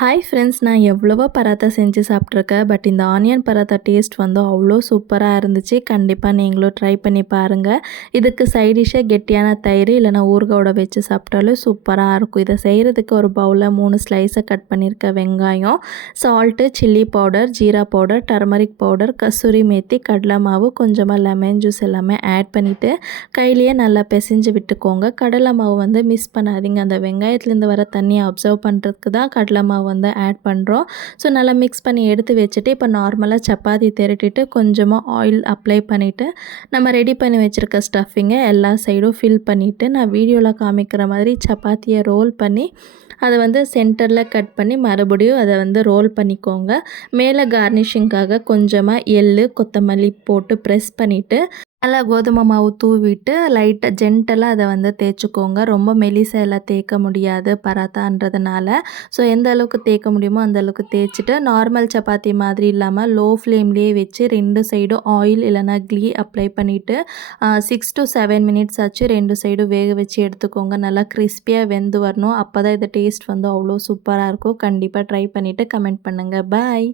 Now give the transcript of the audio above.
Hi friends, நான் எவ்வளவோ பராத்தா செஞ்சு சாப்பிட்ருக்கேன். பட் இந்த ஆனியன் பராத்தா டேஸ்ட் வந்து அவ்வளோ சூப்பராக இருந்துச்சு. கண்டிப்பாக நீங்களும் ட்ரை பண்ணி பாருங்கள். இதுக்கு சைட் டிஷ்ஷாக கெட்டியான தயிர் இல்லைனா ஊறுகாயோட வச்சு சாப்பிட்டாலும் சூப்பராக இருக்கும். இதை செய்கிறதுக்கு ஒரு பவுலில் 3 ஸ்லைஸை கட் பண்ணியிருக்க வெங்காயம், salt, chilli powder, jeera powder, turmeric powder, kasuri methi, கடலை மாவு, கொஞ்சமாக லெமன் ஜூஸ் எல்லாமே ஆட் பண்ணிவிட்டு கையிலேயே நல்லா பிசைஞ்சு விட்டுக்கோங்க. கடலை மாவு வந்து மிஸ் பண்ணாதீங்க. அந்த வெங்காயத்துலேருந்து வர தண்ணியை அப்சர்வ் பண்ணுறதுக்கு தான் கடலை மாவு வந்து ஆட் பண்ணுறோம். ஸோ நல்லா மிக்ஸ் பண்ணி எடுத்து வச்சுட்டு இப்போ நார்மலாக சப்பாத்தி திரட்டிட்டு கொஞ்சமாக ஆயில் அப்ளை பண்ணிவிட்டு நம்ம ரெடி பண்ணி வச்சுருக்க ஸ்டஃபிங்கை எல்லா சைடும் ஃபில் பண்ணிவிட்டு நான் வீடியோவில் காமிக்கிற மாதிரி சப்பாத்தியை ரோல் பண்ணி அதை வந்து சென்டரில் கட் பண்ணி மறுபடியும் அதை வந்து ரோல் பண்ணிக்கோங்க. மேலே கார்னிஷிங்காக கொஞ்சமாக எள்ளு, கொத்தமல்லி போட்டு ப்ரெஸ் பண்ணிவிட்டு நல்லா கோதுமை மாவு தூவிட்டு லைட்டாக ஜென்டலாக அதை வந்து தேய்ச்சிக்கோங்க. ரொம்ப மெலிசாக எல்லாம் தேய்க்க முடியாது பராத்தான்றதுனால. ஸோ எந்த அளவுக்கு தேய்க்க முடியுமோ அந்த அளவுக்கு தேய்ச்சிட்டு நார்மல் சப்பாத்தி மாதிரி இல்லாமல் லோ ஃப்ளேம்லேயே வச்சு 2 சைடும் ஆயில் இல்லைனா கீ அப்ளை பண்ணிவிட்டு 6 to 7 மினிட்ஸ் ஆச்சு 2 சைடும் வேக வச்சு எடுத்துக்கோங்க. நல்லா கிறிஸ்பியாக வெந்து வரணும். அப்போ தான் இது டேஸ்ட் வந்து அவ்வளோ சூப்பராக இருக்கும். கண்டிப்பாக ட்ரை பண்ணிவிட்டு கமெண்ட் பண்ணுங்கள். பாய்.